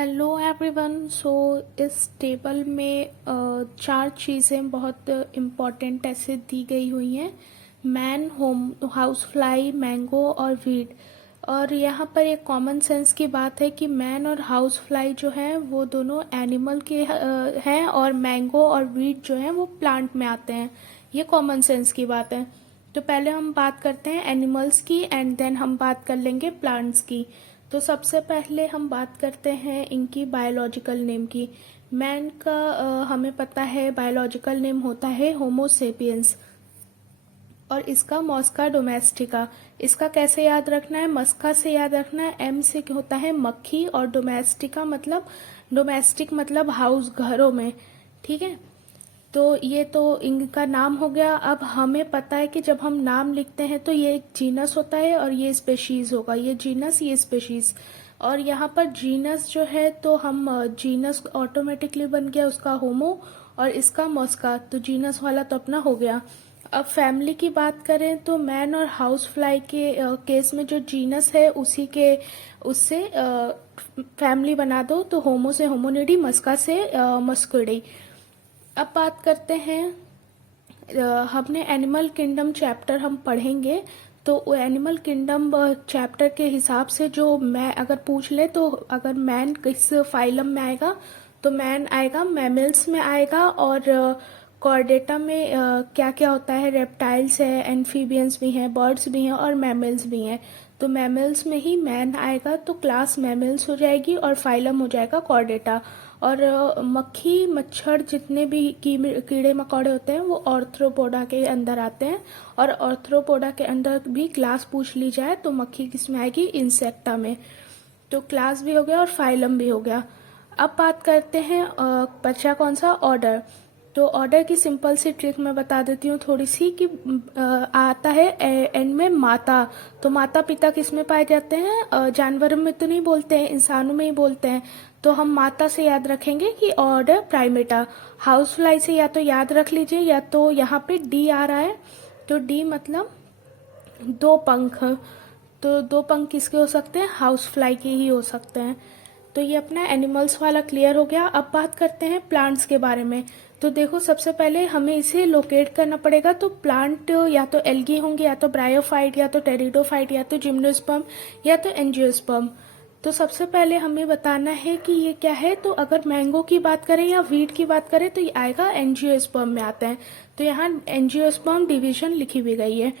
Hello everyone. सो इस table में चार चीज़ें बहुत इम्पॉर्टेंट ऐसे दी गई हुई हैं। Man, home, house fly, mango और वीड। और यहाँ पर एक कॉमन सेंस की बात है कि मैन और हाउस फ्लाई जो है वो दोनों एनिमल के हैं और मैंगो और वीड जो है वो प्लांट में आते हैं। ये कॉमन सेंस की बात है। तो पहले हम बात करते हैं एनिमल्स की एंड देन हम बात कर लेंगे प्लांट्स की। तो सबसे पहले हम बात करते हैं इनकी बायोलॉजिकल नेम की। मैन का हमें पता है बायोलॉजिकल नेम होता है होमो सेपियंस और इसका मॉस्का डोमेस्टिका। इसका कैसे याद रखना है? मस्का से याद रखना है। एम से होता है मक्खी और डोमेस्टिका मतलब डोमेस्टिक मतलब हाउस, घरों में। ठीक है, तो ये तो इनका नाम हो गया। अब हमें पता है कि जब हम नाम लिखते हैं तो ये एक जीनस होता है और ये स्पेशीज होगा। ये जीनस, ये स्पेशीज। और यहाँ पर जीनस जो है तो हम जीनस ऑटोमेटिकली बन गया उसका होमो और इसका मॉस्का, तो जीनस वाला तो अपना हो गया। अब फैमिली की बात करें तो मैन और हाउस फ्लाई के केस में जो जीनस है उसी के उससे फैमिली बना दो तो होमो से होमोनिडी, मस्का से मस्कुइडी। अब बात करते हैं हमने एनिमल किंगडम चैप्टर हम पढ़ेंगे तो वो एनिमल किंगडम चैप्टर के हिसाब से जो मैं अगर पूछ ले तो अगर मैन किस फाइलम में आएगा तो मैन आएगा, मैमल्स में आएगा और कॉर्डेटा में क्या क्या होता है, रेप्टाइल्स है, एम्फीबियंस भी हैं, बर्ड्स भी हैं और मैमल्स भी हैं। तो मैमल्स में ही मैन आएगा तो क्लास मैमल्स हो जाएगी और फाइलम हो जाएगा कॉर्डेटा। और मक्खी मच्छर जितने भी कीड़े मकोड़े होते हैं वो ऑर्थ्रोपोडा के अंदर आते हैं। और ऑर्थ्रोपोडा के अंदर भी क्लास पूछ ली जाए तो मक्खी किस में आएगी? इंसेक्टा में। तो क्लास भी हो गया और फाइलम भी हो गया। अब बात करते हैं बचा कौन सा? ऑर्डर। तो ऑर्डर की सिंपल सी ट्रिक मैं बता देती हूँ थोड़ी सी कि आता है एंड में माता। तो माता पिता किस में पाए जाते हैं? जानवरों में तो नहीं बोलते हैं, इंसानों में ही बोलते हैं। तो हम माता से याद रखेंगे कि ऑर्डर प्राइमेटा। हाउस फ्लाई से या तो याद रख लीजिए या तो यहाँ पे डी आ रहा है तो डी मतलब दो पंख। तो दो पंख किसके हो सकते हैं? हाउस फ्लाई के ही हो सकते हैं। तो ये अपना एनिमल्स वाला क्लियर हो गया। अब बात करते हैं प्लांट्स के बारे में। तो देखो सबसे पहले हमें इसे लोकेट करना पड़ेगा। तो प्लांट या तो एल्गी होंगे या तो ब्रायोफाइट या तो टेरिडोफाइट या तो जिम्नोस्पर्म या तो एंजियोस्पर्म। तो सबसे पहले हमें बताना है कि ये क्या है। तो अगर मैंगो की बात करें या वीट की बात करें तो ये आएगा एंजियोस्पर्म में आता है। तो यहाँ एंजियोस्पर्म डिवीजन लिखी हुई गई है।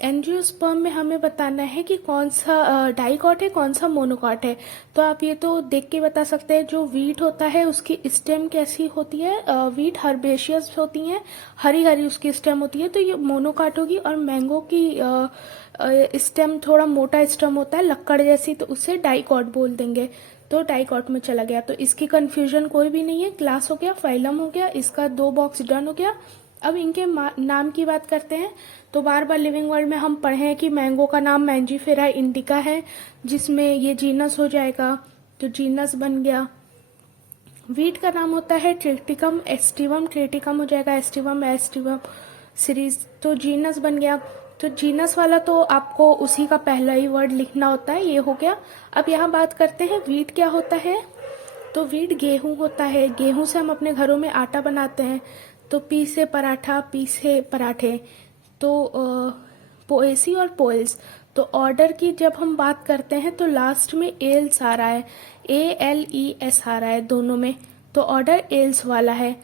एंजियोस्पर्म में हमें बताना है कि कौन सा डाइकॉट है, कौन सा मोनोकॉट है। तो आप ये तो देख के बता सकते हैं। जो वीट होता है उसकी स्टेम कैसी होती है? वीट हर्बेशियस होती है, हरी हरी उसकी स्टेम होती है, तो ये मोनोकॉट होगी। और मैंगो की स्टेम थोड़ा मोटा स्टेम होता है लक्कड़ जैसी, तो उसे डाइकॉट बोल देंगे। तो डाइकॉट में चला गया। तो इसकी कंफ्यूजन कोई भी नहीं है। क्लास हो गया, फाइलम हो गया, इसका दो बॉक्स डन हो गया। अब इनके नाम की बात करते हैं। तो बार बार लिविंग वर्ल्ड में हम पढ़े हैं कि मैंगो का नाम मैंजीफेरा इंडिका है जिसमें ये जीनस हो जाएगा, तो जीनस बन गया। वीट का नाम होता है ट्रिटिकम एस्टिवम, ट्रिटिकम हो जाएगा एस्टिवम एस्टिवम सीरीज, तो जीनस बन गया। तो जीनस वाला तो आपको उसी का पहला ही वर्ड लिखना होता है, ये हो गया। अब यहाँ बात करते हैं वीट क्या होता है। तो वीट गेहूं होता है। गेहूं से हम अपने घरों में आटा बनाते हैं। तो पी से पराठा, पी से पराठे। तो पोएसी और पोएल्स। तो ऑर्डर की जब हम बात करते हैं तो लास्ट में एल्स आ रहा है, ALES आ रहा है दोनों में। तो ऑर्डर एल्स वाला है।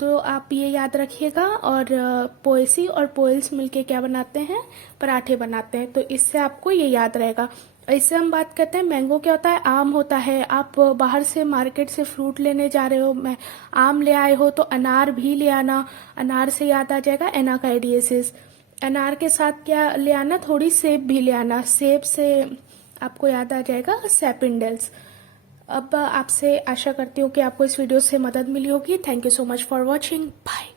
तो आप ये याद रखिएगा। और पोएसी और पोएल्स मिलके क्या बनाते हैं? पराठे बनाते हैं। तो इससे आपको ये याद रहेगा। इससे हम बात करते हैं मैंगो क्या होता है? आम होता है। आप बाहर से मार्केट से फ्रूट लेने जा रहे हो, मैं आम ले आए हो तो अनार भी ले आना। अनार से याद आ जाएगा एनाकार्डियसिस। अनार के साथ क्या ले आना? थोड़ी सेब भी ले आना। सेब से आपको याद आ जाएगा सैपिंडल्स। अब आपसे आशा करती हूँ कि आपको इस वीडियो से मदद मिली होगी। Thank you so much for watching. Bye.